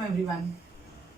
Welcome everyone.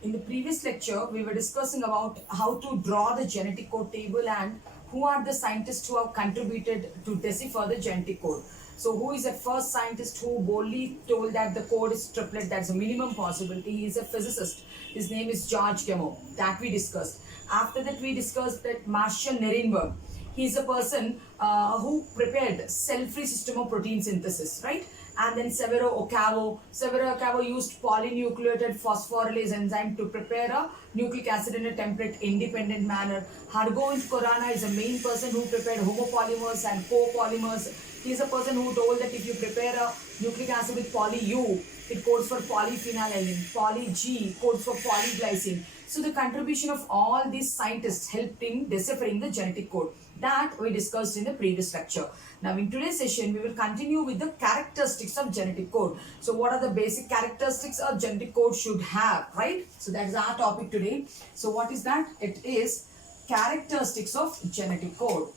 In the previous lecture, we were discussing about how to draw the genetic code table and who are the scientists who have contributed to decipher the genetic code. So who is the first scientist who boldly told that the code is triplet, that's a minimum possibility. He is a physicist. His name is George Gamow. That we discussed. After that, we discussed that Marshall Nirenberg. He is a person who prepared cell-free system of protein synthesis, right? And then Severo Ocavo used polynucleated phosphorylase enzyme to prepare a nucleic acid in a template independent manner. Hargobind Khorana is a main person who prepared homopolymers and copolymers. He is a person who told that if you prepare a nucleic acid with poly U, it codes for polyphenylalanin, poly G codes for polyglycine. So the contribution of all these scientists helped in deciphering the genetic code that we discussed in the previous lecture. Now in today's session, we will continue with the characteristics of genetic code. So what are the basic characteristics a genetic code should have, right? So that is our topic today. So what is that? It is characteristics of genetic code.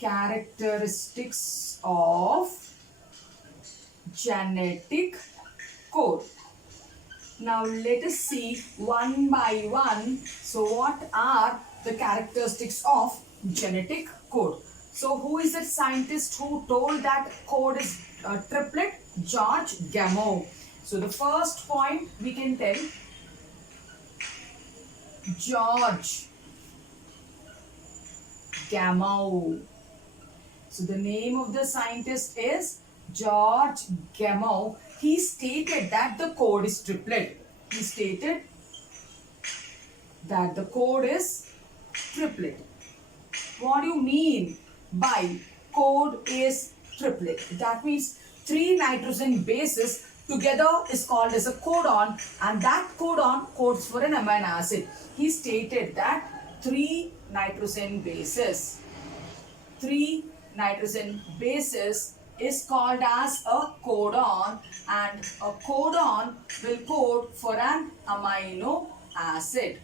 Characteristics of genetic code. Now let us see one by one. So what are the characteristics of genetic code? So who is that scientist who told that code is triplet? George Gamow. So the first point we can tell, George Gamow. So the name of the scientist is George Gamow. He stated that the code is triplet. He stated that the code is triplet. What do you mean by code is triplet? That means 3 nitrogen bases together is called as a codon, and that codon codes for an amino acid. He stated that 3 nitrogen bases is called as a codon, and a codon will code for an amino acid.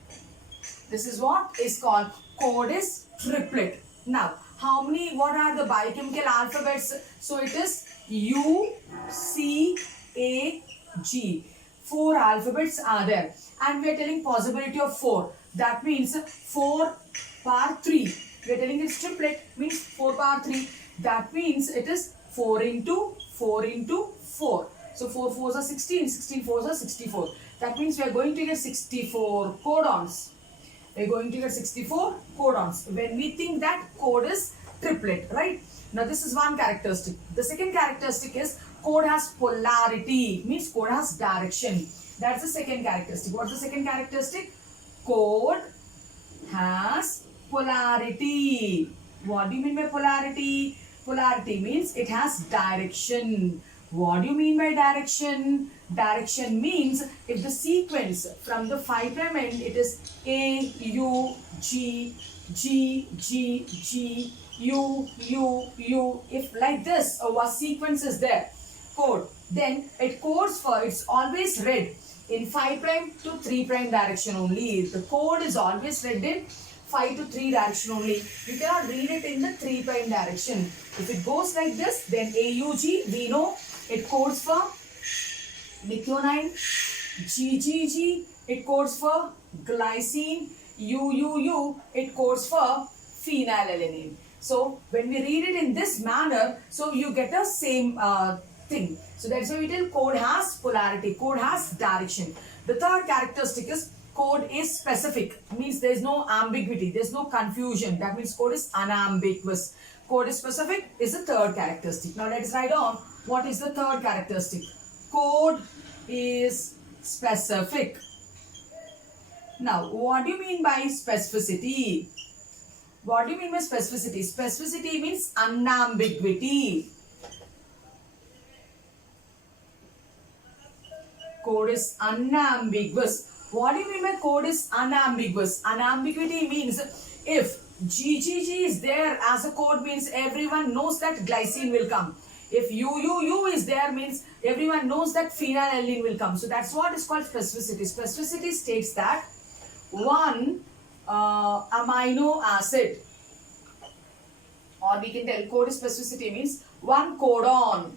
This is what is called code is triplet. Now, what are the biochemical alphabets? So it is U, C, A, G. 4 alphabets are there, and we are telling possibility of 4. That means 4 power 3. We are telling it's triplet, means 4 power 3. That means it is 4 into 4 into 4. So 4 4s are 16, 16 4s are 64. That means we are going to get 64 codons. We are going to get 64 codons when we think that code is triplet, right? Now this is one characteristic. The second characteristic is code has polarity, means code has direction. That's the second characteristic. What's the second characteristic? Code has polarity. What do you mean by polarity? Polarity means it has direction. What do you mean by direction? Direction means if the sequence from the 5' end, it is A, U, G, G, G, G, U, U, U. If like this a sequence is there, code, then it codes for, it's always read in 5' to 3' direction only. The code is always read in 5 to 3 direction only. You cannot read it in the 3' direction. If it goes like this, then AUG, we know it codes for methionine. GGG, it codes for glycine. UUU, it codes for phenylalanine. So when we read it in this manner, so you get the same thing. So that's why we tell code has polarity, code has direction. The third characteristic is code is specific, means there is no ambiguity, there is no confusion. That means code is unambiguous. Code is specific is the third characteristic. Now let's write down what is the third characteristic. Code is specific. Now what do you mean by specificity? What do you mean by specificity? Specificity means unambiguity. Code is unambiguous. What do you mean by code is unambiguous? Unambiguity means if GGG is there as a code, means everyone knows that glycine will come. If UUU is there, means everyone knows that phenylalanine will come. So that's what is called specificity. Specificity states that one amino acid or we can tell code specificity means one codon.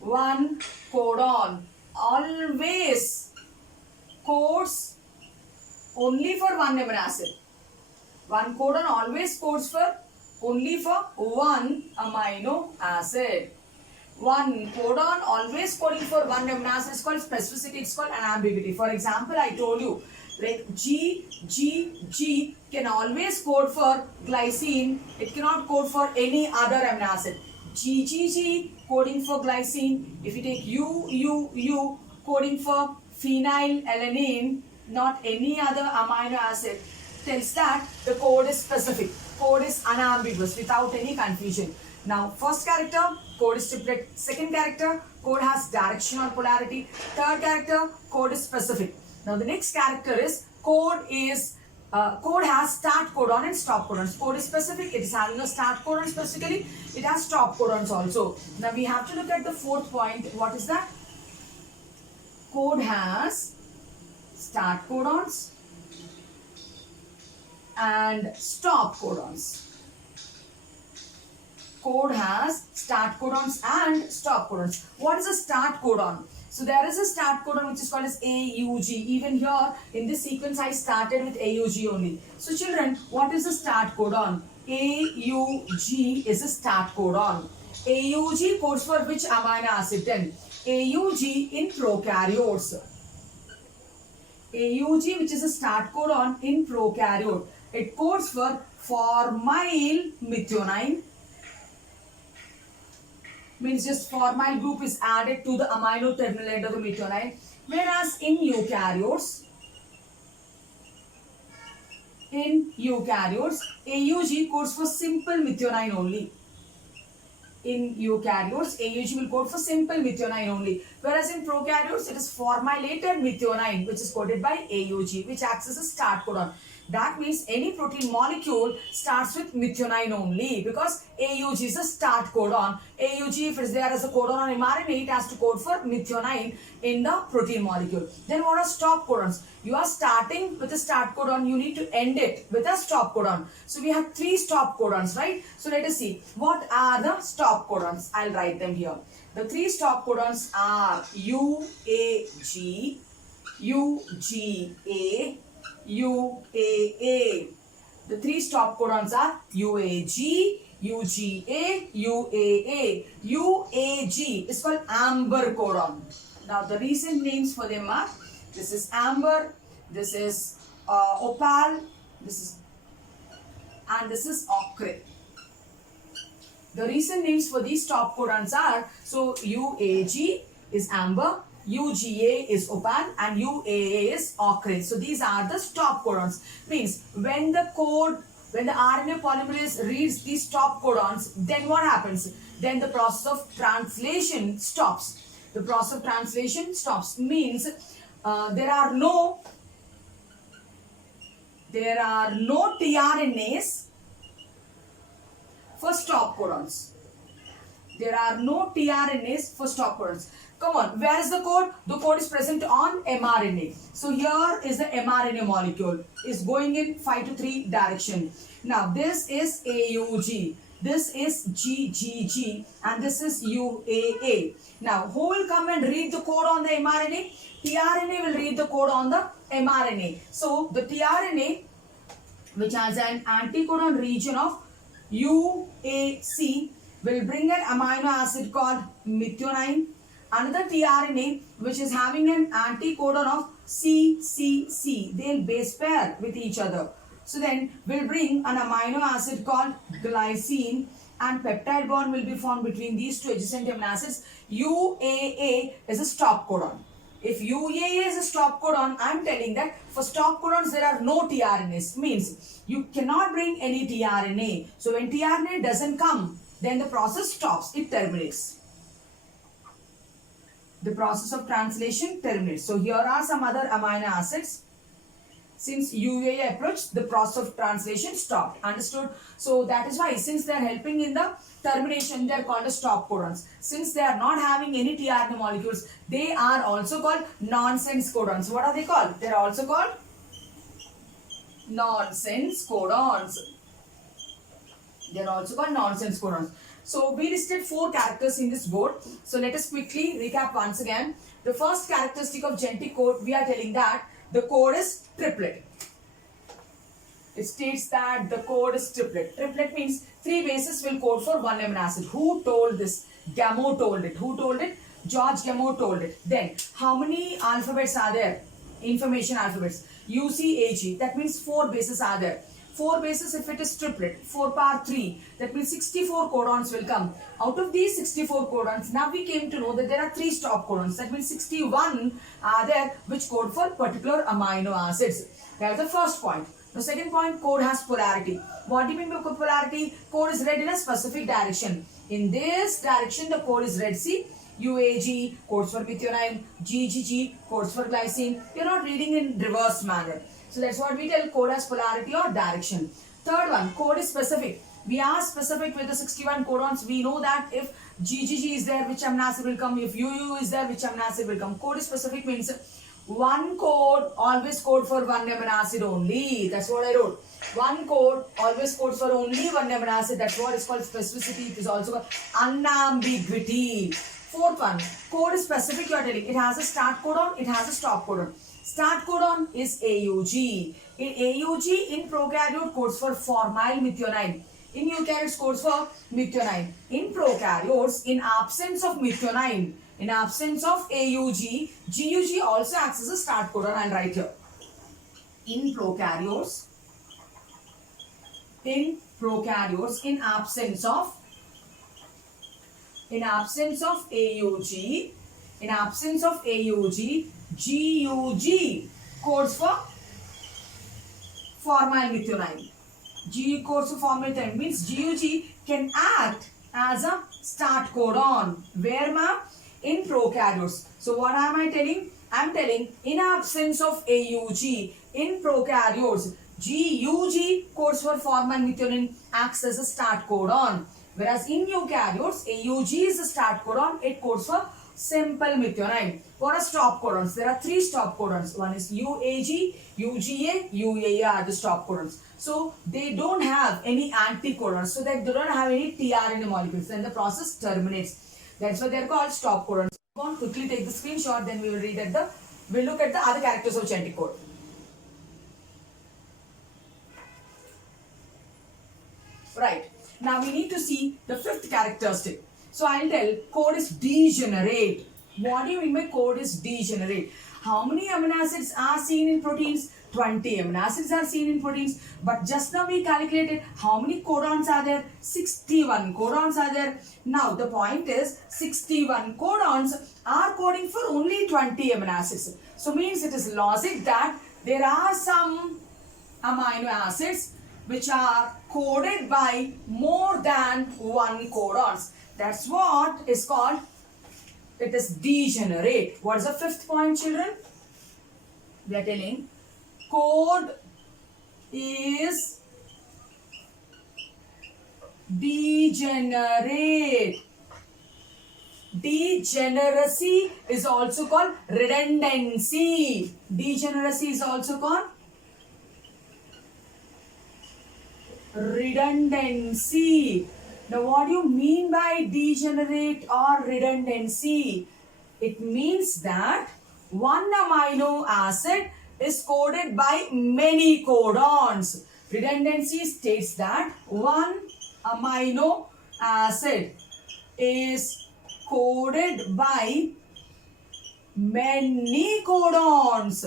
One codon always codes only for one amino acid. One codon always codes for only for one amino acid. One codon always coding for one amino acid is called specificity, it's called unambiguity. For example, I told you like G can always code for glycine, it cannot code for any other amino acid. G coding for glycine. If you take U coding for phenylalanine, not any other amino acid, tells that the code is specific. Code is unambiguous without any confusion. Now, first character, code is triplet. Second character, code has direction or polarity. Third character, code is specific. Now, the next character is code has start codon and stop codons. Code is specific, it is having a start codon specifically, it has stop codons also. Now we have to look at the fourth point. What is that? Code has start codons and stop codons. Code has start codons and stop codons. What is a start codon? So there is a start codon which is called as AUG. Even here in this sequence I started with AUG only. So children, what is the start codon? AUG is a start codon. AUG codes for which amino acid then? AUG in prokaryotes. AUG, which is a start codon in prokaryote. It codes for formyl methionine. Means just formyl group is added to the amino terminal end of the methionine. Whereas in eukaryotes, AUG codes for simple methionine only. In eukaryotes, AUG will code for simple methionine only. Whereas in prokaryotes, it is formilated methionine, which is coded by AUG, which acts as a start codon. That means any protein molecule starts with methionine only because AUG is a start codon. AUG, if it is there as a codon on mRNA, it has to code for methionine in the protein molecule. Then what are stop codons? You are starting with a start codon, you need to end it with a stop codon. So we have 3 stop codons, right? So let us see. What are the stop codons? I'll write them here. The 3 stop codons are UAG, UGA, UAA. The 3 stop codons are UAG, UGA, UAA. UAG is called amber codon. Now the recent names for them are, this is amber, this is opal, and this is ochre. The recent names for these stop codons are, so UAG is amber, UGA is opal, and UAA is ochre. So these are the stop codons. Means when the RNA polymerase reads these stop codons, then what happens? Then the process of translation stops. The process of translation stops. Means there are no tRNAs for stop codons. There are no tRNAs for stop codons. Come on, where is the code? The code is present on mRNA. So here is the mRNA molecule. Is going in 5 to 3 direction. Now this is AUG. This is GGG. And this is UAA. Now who will come and read the code on the mRNA? tRNA will read the code on the mRNA. So the tRNA, which has an anticodon region of UAC, will bring an amino acid called methionine. Another tRNA which is having an anticodon of CCC, they'll base pair with each other. So then we'll bring an amino acid called glycine, and peptide bond will be formed between these 2 adjacent amino acids. UAA is a stop codon. If UAA is a stop codon, I am telling that for stop codons there are no tRNAs. Means you cannot bring any tRNA. So when tRNA doesn't come, then the process stops, it terminates. The process of translation terminates. So here are some other amino acids. Since UAA approached, the process of translation stopped. Understood? So that is why, since they are helping in the termination, they are called as stop codons. Since they are not having any tRNA molecules, they are also called nonsense codons. What are they called? They are also called nonsense codons. They are also called nonsense codons. So we listed 4 characters in this board. So let us quickly recap once again. The first characteristic of genetic code, we are telling that the code is triplet. It states that the code is triplet. Triplet means 3 bases will code for 1 amino acid. Who told this? Gamow told it. Who told it? George Gamow told it. Then, how many alphabets are there? Information alphabets. UCAG. That means 4 bases are there. 4 bases if it is triplet. 4 power 3. That means 64 codons will come. Out of these 64 codons, now we came to know that there are 3 stop codons. That means 61 are there which code for particular amino acids. That is the first point. The second point, code has polarity. What do you mean by polarity? Code is read in a specific direction. In this direction, the code is read. See, UAG codes for methionine, GGG codes for glycine. You are not reading in reverse manner. So that's what we tell, code has polarity or direction. Third one, code is specific. We are specific with the 61 codons. We know that if GGG is there, which amino acid will come. If UU is there, which amino acid will come. Code is specific means one code always code for 1 amino acid only. That's what I wrote. One code always codes for only 1 amino acid. That's what is called specificity. It is also called unambiguity. Fourth one, code is specific. You are telling it has a start codon, it has a stop codon. Start codon is AUG. In AUG, in prokaryote codes for formyl methionine. In eukaryotes codes for methionine. In prokaryotes, in absence of methionine, in absence of AUG, GUG also acts as a start codon. I'll write here. In prokaryotes, in absence of AUG, GUG codes for formyl methionine. GU codes for formyl methionine means GUG can act as a start codon. Where, ma'am? In prokaryotes. So what am I telling? I am telling in absence of AUG, in prokaryotes, GUG codes for formyl methionine acts as a start codon. Whereas in eukaryotes, AUG is a start codon. It codes for simple methionine. What are stop codons? There are 3 stop codons. One is UAG, UGA, UAA are the stop codons. So they don't have any anticodons. So they don't have any tRNA molecules. Then the process terminates. That's why they are called stop codons. Go on, quickly take the screenshot. Then we will we'll look at the other characters of genetic code. Right. Now we need to see the 5th characteristic. So I'll tell code is degenerate. What do you mean by code is degenerate? How many amino acids are seen in proteins? 20 amino acids are seen in proteins. But just now we calculated how many codons are there? 61 codons are there. Now the point is 61 codons are coding for only 20 amino acids. So means it is logic that there are some amino acids which are coded by more than 1 codons. That's what is called, it is degenerate. What is the 5th point, children? We are telling code is degenerate. Degeneracy is also called redundancy. Degeneracy is also called redundancy. Now what do you mean by degenerate or redundancy? It means that one amino acid is coded by many codons. Redundancy states that one amino acid is coded by many codons.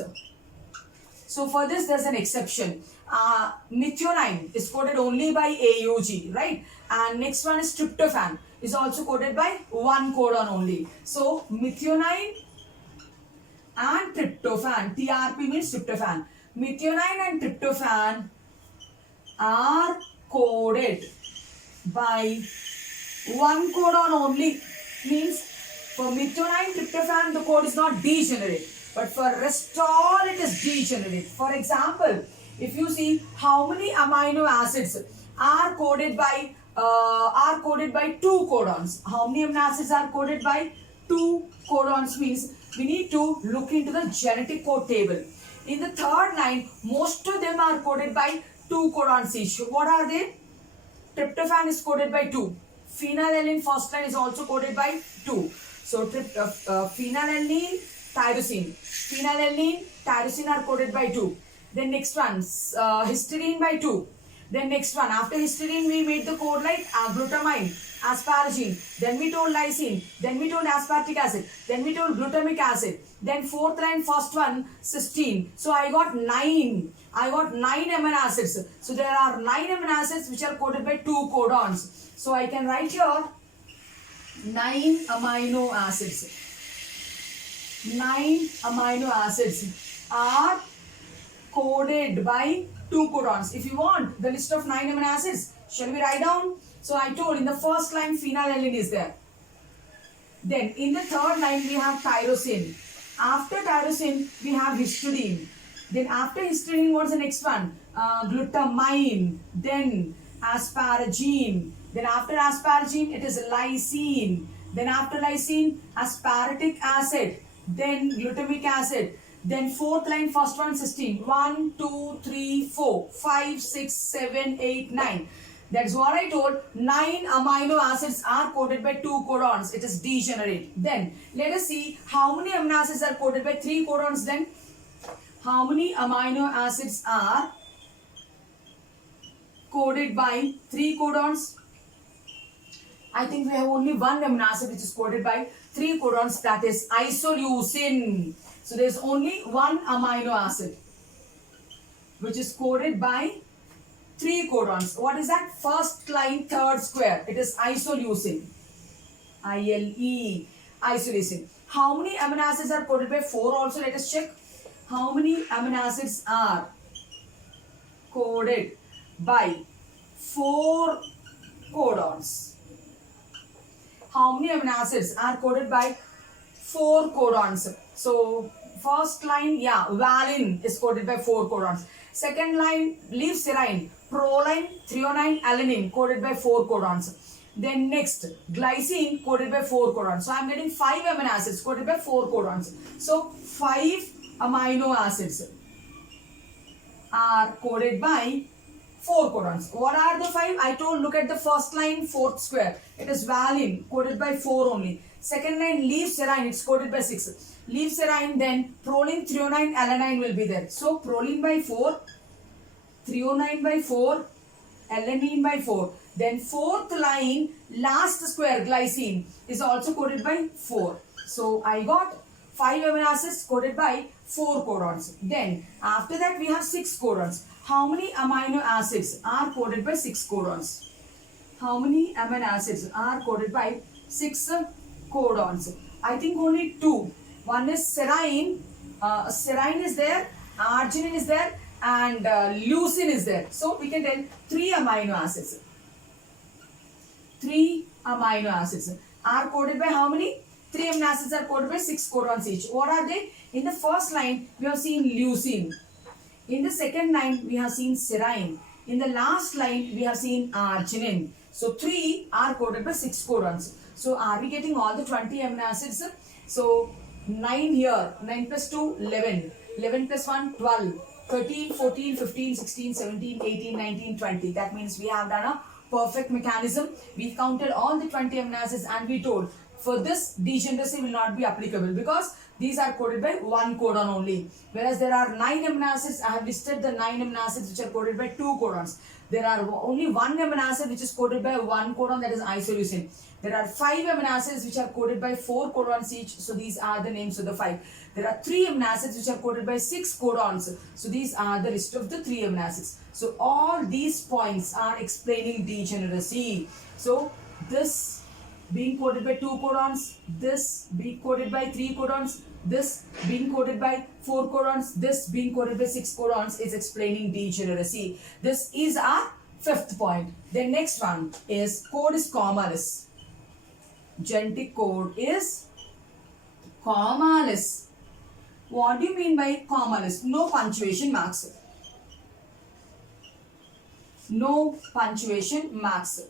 So for this there's an exception. Methionine is coded only by AUG, right? And next one is tryptophan is also coded by 1 codon only. So methionine and tryptophan, TRP means tryptophan. Methionine and tryptophan are coded by 1 codon only. Means for methionine, tryptophan the code is not degenerate, but for rest all it is degenerate. For example, if you see how many amino acids are coded by 2 codons. How many amino acids are coded by 2 codons means we need to look into the genetic code table. In the 3rd line, most of them are coded by 2 codons each. What are they? tryptophan is coded by 2. Phenylalanine first line is also coded by 2. So phenylalanine, tyrosine. Phenylalanine, tyrosine are coded by 2. Then next one, histidine by 2. Then next one, after histidine we made the code like glutamine, asparagine. Then we told lysine. Then we told aspartic acid. Then we told glutamic acid. Then fourth line, first one, cysteine. So I got 9. I got 9 amino acids. So there are 9 amino acids which are coded by 2 codons. So I can write here 9 amino acids. 9 amino acids are coded by 2 codons. If you want the list of 9 amino acids, shall we write down? So I told in the first line phenylalanine is there. Then in the third line we have tyrosine. After tyrosine we have histidine. Then after histidine, what's the next one? Glutamine. Then asparagine. Then after asparagine, it is lysine. Then after lysine, aspartic acid. Then glutamic acid. Then fourth line, first one, cysteine. 1, 2, 3, 4, 5, 6, 7, 8, 9. That's what I told. 9 amino acids are coded by 2 codons. It is degenerate. Then let us see how many amino acids are coded by 3 codons then. How many amino acids are coded by 3 codons? I think we have only one amino acid which is coded by 3 codons, that is isoleucine. So there is only one amino acid which is coded by 3 codons. What is that? First line, third square. It is isoleucine. I-L-E. Isoleucine. How many amino acids are coded by 4 also? Let us check. How many amino acids are coded by 4 codons? How many amino acids are coded by 4 codons? So first line, yeah, valine is coded by 4 codons. Second line, leave serine, proline, threonine, alanine coded by 4 codons. Then next, glycine coded by 4 codons. So I am getting 5 amino acids coded by 4 codons. So 5 amino acids are coded by 4 codons. What are the 5? I told, look at the first line, fourth square. It is valine, coded by 4 only. Second line, leave serine, it's coded by 6. Leave serine, then proline, threonine, alanine will be there. So proline by 4, threonine by 4, alanine by 4. Then fourth line, last square, glycine, is also coded by 4. So I got 5 amino acids coded by 4 codons. Then after that we have 6 codons. How many amino acids are coded by 6 codons? How many amino acids are coded by 6 codons? I think only 2. One is serine. Serine is there, arginine is there, and leucine is there. So we can tell 3 amino acids. 3 amino acids are coded by how many? 3 amino acids are coded by 6 codons each. What are they? In the first line, we have seen leucine. In the second line, we have seen serine. In the last line, we have seen arginine. So 3 are coded by 6 codons. So are we getting all the 20 amino acids? So 9 here, 9 plus 2, 11. 11 plus 1, 12. 13, 14, 15, 16, 17, 18, 19, 20. That means we have done a perfect mechanism. We counted all the 20 amino acids and we told for this degeneracy will not be applicable because these are coded by 1 codon only. Whereas there are 9 amino acids. I have listed the 9 amino acids which are coded by 2 codons. There are only 1 amino acid which is coded by 1 codon, that is isoleucine. There are 5 amino acids which are coded by 4 codons each. So these are the names of the 5. There are 3 amino acids which are coded by 6 codons. So these are the list of the 3 amino acids. So all these points are explaining degeneracy. So this being coded by 2 codons, this being coded by 3 codons, this being coded by 4 codons, this being coded by 6 codons is explaining degeneracy. This is our 5th point. The next one is code is commaless. Genetic code is commaless. What do you mean by commaless? No punctuation marks. No punctuation marks.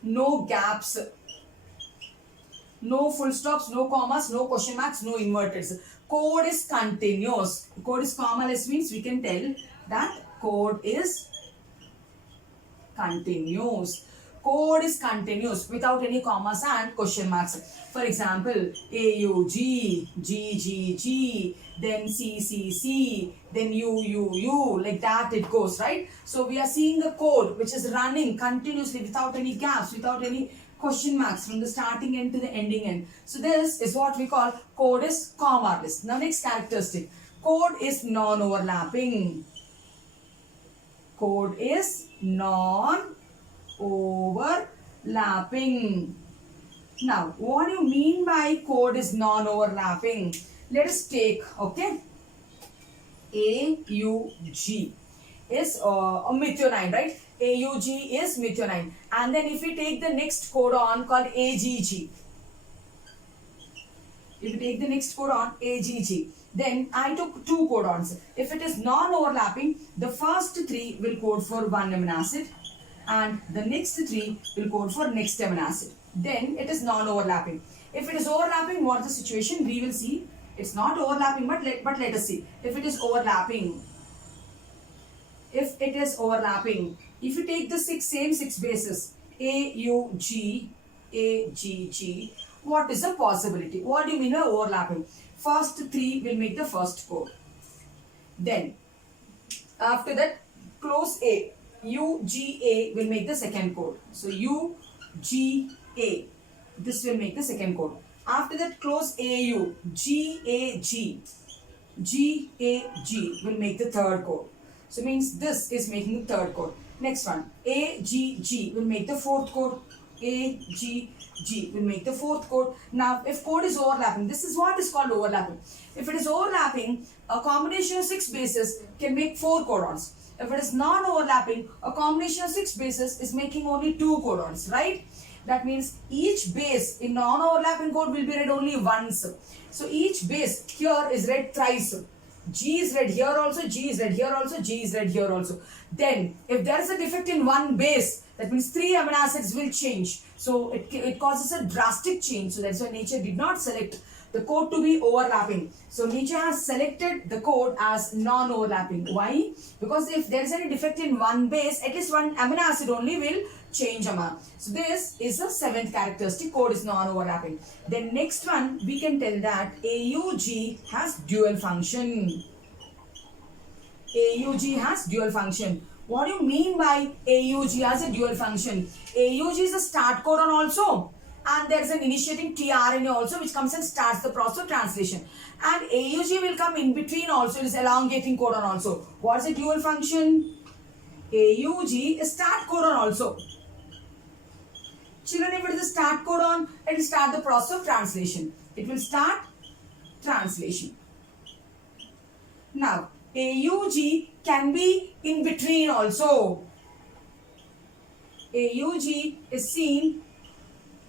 No gaps, no full stops, no commas, no question marks, no inverteds. Code is continuous. Code is commaless means we can tell that code is continuous. Code is continuous without any commas and question marks. For example, AUG, GGG, then CCC, then UUU, like that it goes, right? So we are seeing the code which is running continuously without any gaps, without any question marks from the starting end to the ending end. So this is what we call code is comma-less. Now next characteristic, code is non-overlapping. Code is non-overlapping. Now, what do you mean by code is non-overlapping? Let us take, okay, AUG is a methionine, right? AUG is methionine. And then if we take the next codon called AGG, if you take the next codon AGG, then I took two codons. If it is non-overlapping, the first three will code for one amino acid and the next three will code for next amino acid. Then it is non-overlapping. If it is overlapping, what is the situation? We will see. It's not overlapping, but let us see. If it is overlapping, if you take the same six bases, AUG, AGG, what is the possibility? What do you mean by overlapping? First three will make the first code. Then, after that, close A, UGA will make the second code. So, UGA, this will make the second code. After that, close AU, GAG, GAG will make the third code. So, means this is making the third code. Next one, AGG will make the fourth code. AGG will make the fourth code. Now, if code is overlapping, this is what is called overlapping. If it is overlapping, a combination of six bases can make four codons. If it is non-overlapping, a combination of six bases is making only two codons, right? That means each base in non-overlapping code will be read only once. So, each base here is read thrice. G is read here also, G is read here also, G is read here also. Then, if there is a defect in one base, that means three amino acids will change. So, it causes a drastic change. So, that's why nature did not select the code to be overlapping. So, nature has selected the code as non-overlapping. Why? Because if there is any defect in one base, at least one amino acid only will change amount. So, this is the seventh characteristic, code is non-overlapping. Then next one, we can tell that AUG has dual function. AUG has dual function. What do you mean by AUG as a dual function? AUG is a start codon also, and there is an initiating tRNA also which comes and starts the process of translation. And AUG will come in between also, it is elongating codon also. What is a dual function? AUG is start codon also. Children, if it is a start codon, it will start the process of translation. It will start translation. Now, AUG can be in between also. AUG is seen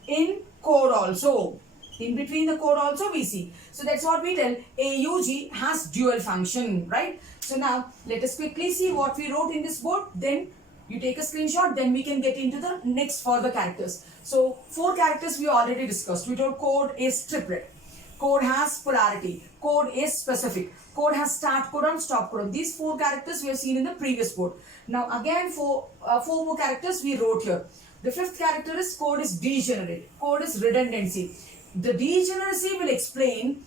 in code also. In between the code also we see. So that's what we tell, AUG has dual function, right? So now let us quickly see what we wrote in this board. Then you take a screenshot, then we can get into the next further characters. So 4 characters we already discussed. We told code is triplet. Code has polarity. Code is specific. Code has start codon, stop codon. These 4 characters we have seen in the previous board. Now again 4 more characters we wrote here. The 5th character is code is degenerate. Code is redundancy. The degeneracy will explain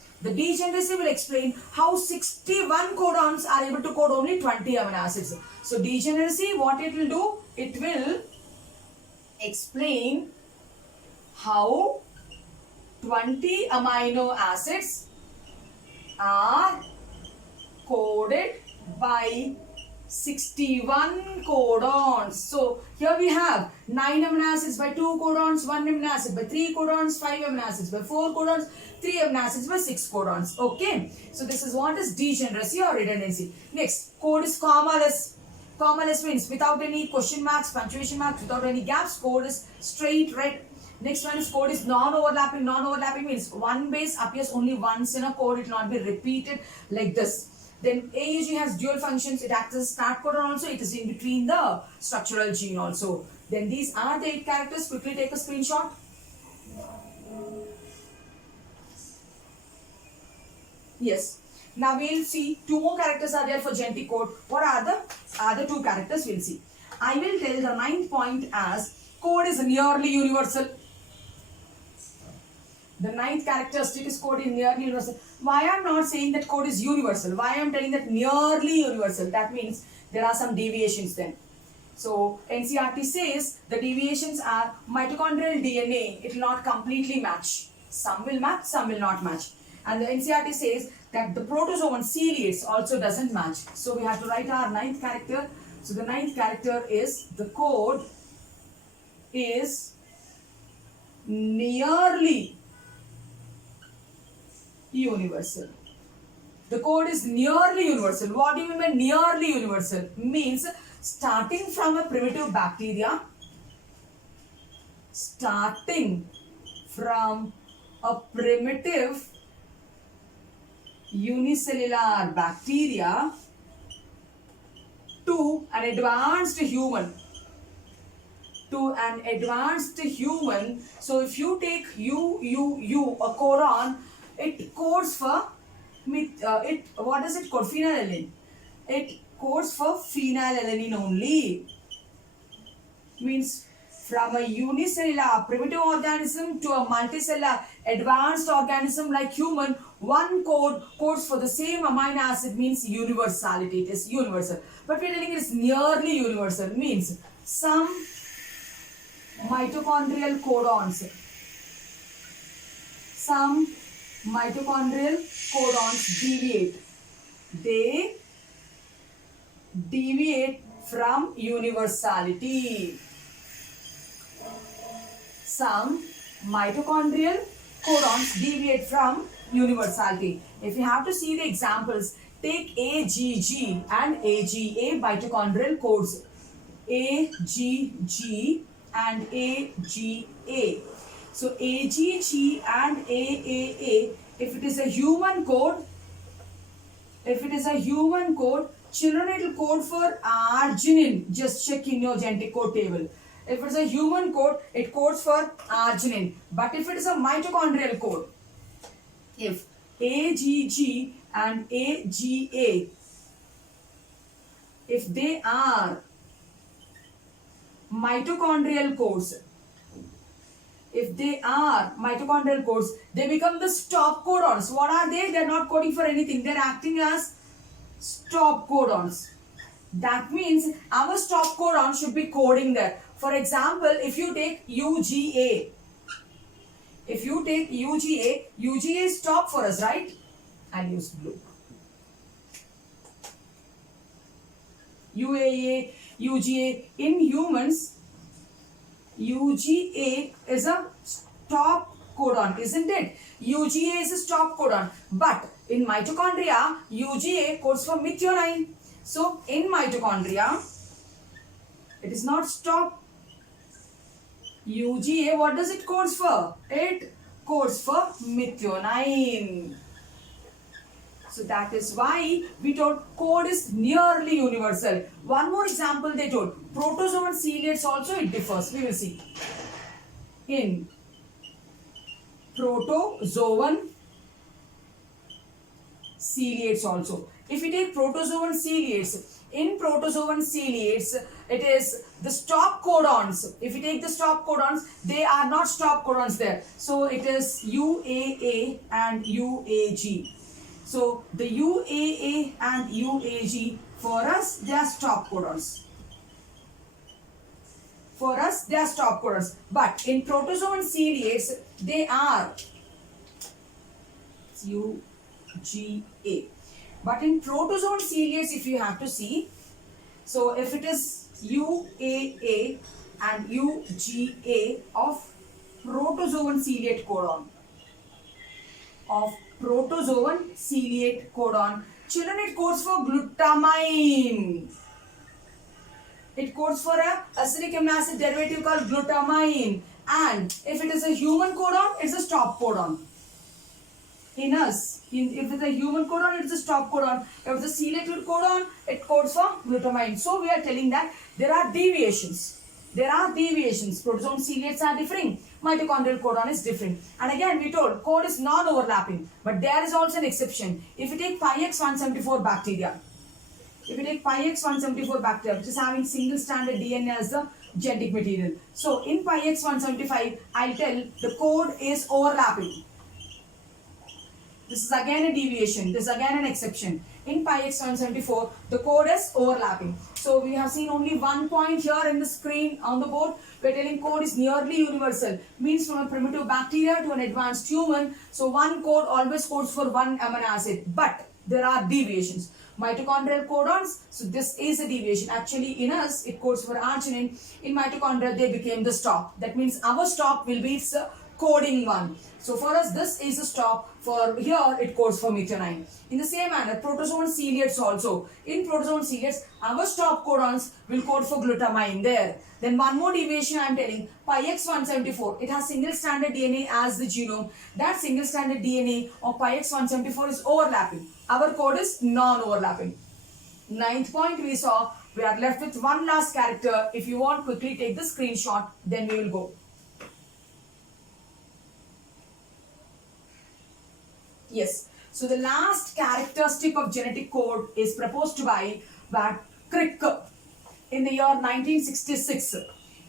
how 61 codons are able to code only 20 amino acids. So degeneracy, what it will do? It will explain how 20 amino acids are coded by 61 codons. So here we have 9 amino acids by 2 codons, 1 amino acid by 3 codons, 5 amino acids by 4 codons, 3 amino acids by 6 codons. Okay. So this is what is degeneracy or redundancy. Next, code is comma-less. Comma-less means without any question marks, punctuation marks, without any gaps. Code is straight red. Next one is code is non-overlapping. Non-overlapping means one base appears only once in a code. It will not be repeated like this. Then AUG has dual functions. It acts as start codon also. It is in between the structural gene also. Then these are the 8 characters. Quickly take a screenshot. Yes. Now we will see 2 more characters are there for genetic code. What are the other 2 characters? We will see. I will tell the ninth point as code is nearly universal. The ninth characteristic is code is nearly universal. Why I am not saying that code is universal? Why I am telling that nearly universal? That means there are some deviations then. So NCERT says the deviations are mitochondrial DNA. It will not completely match. Some will match, some will not match. And the NCERT says that the protozoan ciliates also doesn't match. So we have to write our ninth character. So the ninth character is the code is nearly universal. The code is nearly universal. What do you mean by nearly universal? Means starting from a primitive bacteria, starting from a primitive unicellular bacteria to an advanced human. To an advanced human. So if you take a codon, it codes for what does it code? Phenylalanine. It codes for phenylalanine only. Means from a unicellular primitive organism to a multicellular advanced organism like human, one code codes for the same amino acid, means universality. It is universal. But we are telling it is nearly universal. Means some mitochondrial codons. Some mitochondrial codons deviate. They deviate from universality. Some mitochondrial codons deviate from universality. If you have to see the examples, take AGG and AGA mitochondrial codes. AGG and AGA. So AGG and AAA, if it is a human code, children, it will code for arginine. Just check in your genetic code table. If it's a human code, it codes for arginine. But if it is a mitochondrial code, if AGG and AGA, if they are mitochondrial codes, they become the stop codons. What are they? They are not coding for anything. They are acting as stop codons. That means our stop codon should be coding there. For example, if you take UGA, UGA is stop for us, right? I'll use blue. UAA, UGA. In humans, UGA is a stop codon, isn't it? UGA is a stop codon. But in mitochondria, UGA codes for methionine. So in mitochondria, it is not stop. UGA, what does it codes for? It codes for methionine. So that is why we told code is nearly universal. One more example they told. Protozoan ciliates also it differs. We will see. In protozoan ciliates also. If we take protozoan ciliates, in protozoan ciliates, it is the stop codons. If you take the stop codons, they are not stop codons there. So it is UAA and UAG. So the UAA and UAG, for us, they are stop codons. For us, they are stop codons. But in protozoan ciliates, they are UGA. But in protozoan ciliates, if you have to see, so if it is UAA and UGA of protozoan ciliate codon, children, it codes for glutamine. It codes for a acidic amino acid derivative called glutamine. And if it is a human codon, it's a stop codon. In us, if it's a human codon, it's a stop codon. If it's a ciliate codon, it codes for glutamine. So we are telling that there are deviations. Protozoan ciliates are differing. Mitochondrial codon is different. And again, we told code is non-overlapping. But there is also an exception. If you take Pi X174 bacteria, If you take pi x174 bacteria, which is having single stranded DNA as the genetic material. So in pi x175, I'll tell the code is overlapping. This is again a deviation. This is again an exception. In pi x174, the code is overlapping. So we have seen only one point here in the screen on the board. We're telling code is nearly universal. Means from a primitive bacteria to an advanced human. So one code always codes for one amino acid. But there are deviations. Mitochondrial codons, so this is a deviation. Actually in us, it codes for arginine. In mitochondria, they became the stop. That means our stop will be its coding one. So for us, this is a stop. For here, it codes for methionine. In the same manner, protozoan ciliates also. In protozoan ciliates, our stop codons will code for glutamine there. Then one more deviation I am telling, pi x174. It has single stranded DNA as the genome. That single stranded DNA of pi x174 is overlapping. Our code is non-overlapping. Ninth point we saw, we are left with one last character. If you want, quickly take the screenshot, then we will go. Yes. So the last characteristic of genetic code is proposed by Crick in the year 1966.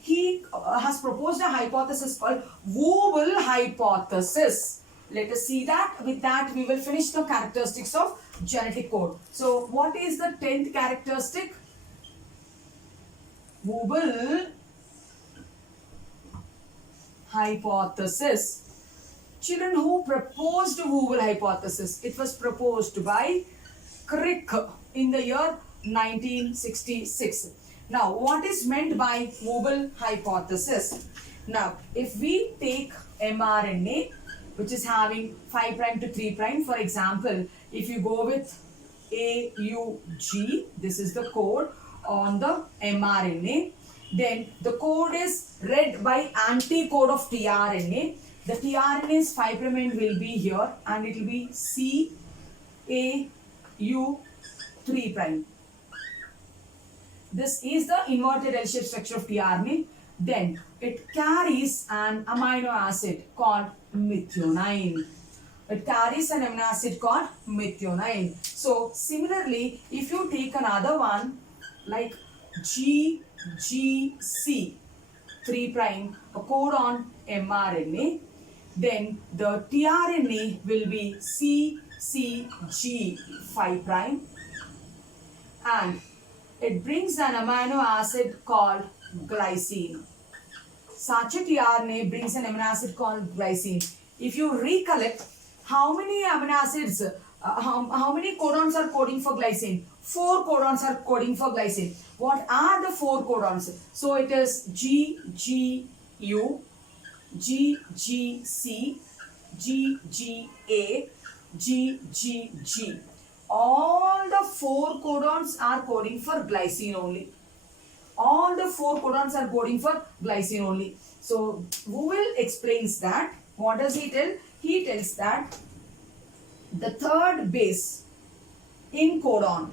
He has proposed a hypothesis called Woble hypothesis. Let us see that. With that, we will finish the characteristics of genetic code. So what is the 10th characteristic? Woble hypothesis. Children, who proposed Woble hypothesis? It was proposed by Crick in the year 1966. Now, what is meant by Woble hypothesis? Now, if we take mRNA, which is having 5' to 3', for example, if you go with AUG, this is the code on the mRNA, then the code is read by anticode of tRNA. The tRNA's 5' end will be here and it will be CAU3'. This is the inverted L-shaped structure of tRNA. Then it carries an amino acid called methionine. It carries an amino acid called methionine. So similarly, if you take another one like GGC 3', a code on mRNA, then the tRNA will be CCG 5', and it brings an amino acid called glycine. Such a tRNA brings an amino acid called glycine. If you recollect, how many amino acids, how many codons are coding for glycine? 4 codons are coding for glycine. What are the 4 codons? So it is GGU, GGC, GGA, GGG. All the 4 codons are coding for glycine only. All the 4 codons are coding for glycine only. So Woble explains that. What does he tell? He tells that the third base in codon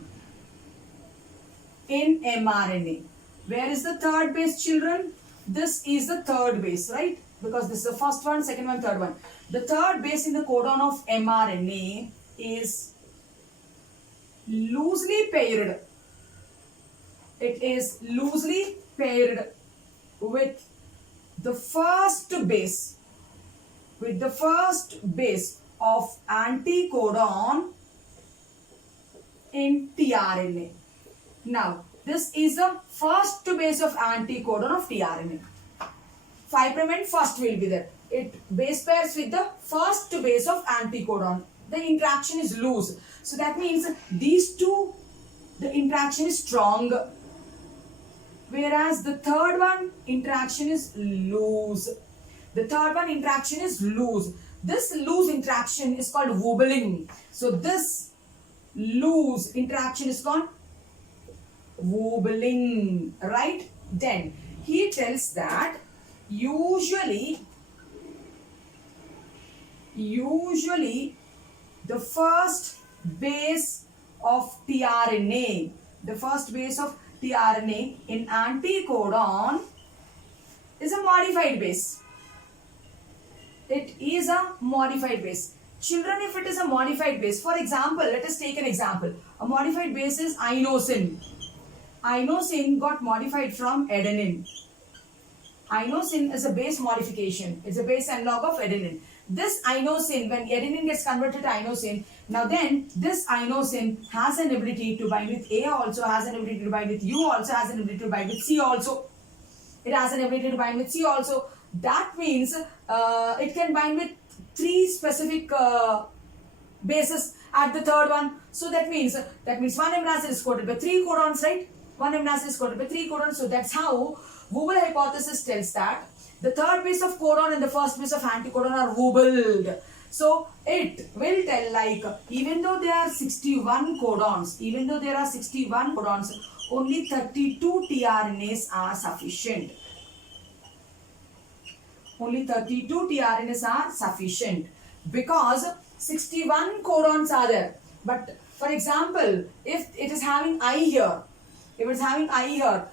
in mRNA. Where is the third base, children? This is the third base, right? Because this is the first one, second one, third one. The third base in the codon of mRNA is loosely paired. It is loosely paired with the first base, of anticodon in tRNA. Now, this is the first base of anticodon of tRNA. 5' end first will be there. It base pairs with the first base of anticodon. The interaction is loose. So that means these two, the interaction is strong. Whereas the third one, interaction is loose. The third one, interaction is loose. This loose interaction is called wobbling. So this loose interaction is called wobbling, right? Then he tells that usually the first base of tRNA, in anticodon is a modified base. It is a modified base. Children, if it is a modified base, for example, let us take an example. A modified base is inosine. Inosine got modified from adenine. Inosine is a base modification. It's a base analog of adenine. This inosine, when adenine gets converted to inosine, now then this inosine has an ability to bind with A also, has an ability to bind with U also, has an ability to bind with C also. It has an ability to bind with C also. That means it can bind with 3 specific bases at the third one. So that means one amino acid is coated by 3 codons, right? One amino acid is coated by 3 codons. So that's how Wobble hypothesis tells that the third base of codon and the first base of anticodon are wobbled. So it will tell, like, even though there are 61 codons, only 32 tRNAs are sufficient. Only 32 tRNAs are sufficient because 61 codons are there. But for example, if it is having I here,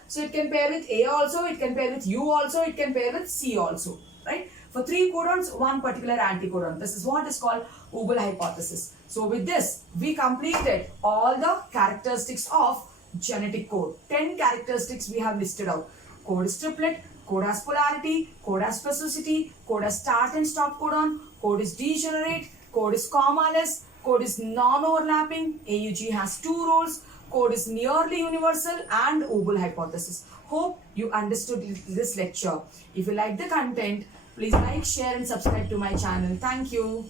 so it can pair with A also, it can pair with U also, it can pair with C also, right? For 3 codons, one particular anticodon. This is what is called Wobble hypothesis. So with this, we completed all the characteristics of genetic code. 10 characteristics we have listed out. Code is triplet, code has polarity, code has specificity, code has start and stop codon, code is degenerate, code is commaless, code is non-overlapping, AUG has 2 roles, code is nearly universal, and Wobble hypothesis. Hope you understood this lecture. If you like the content, please like, share and subscribe to my channel. Thank you.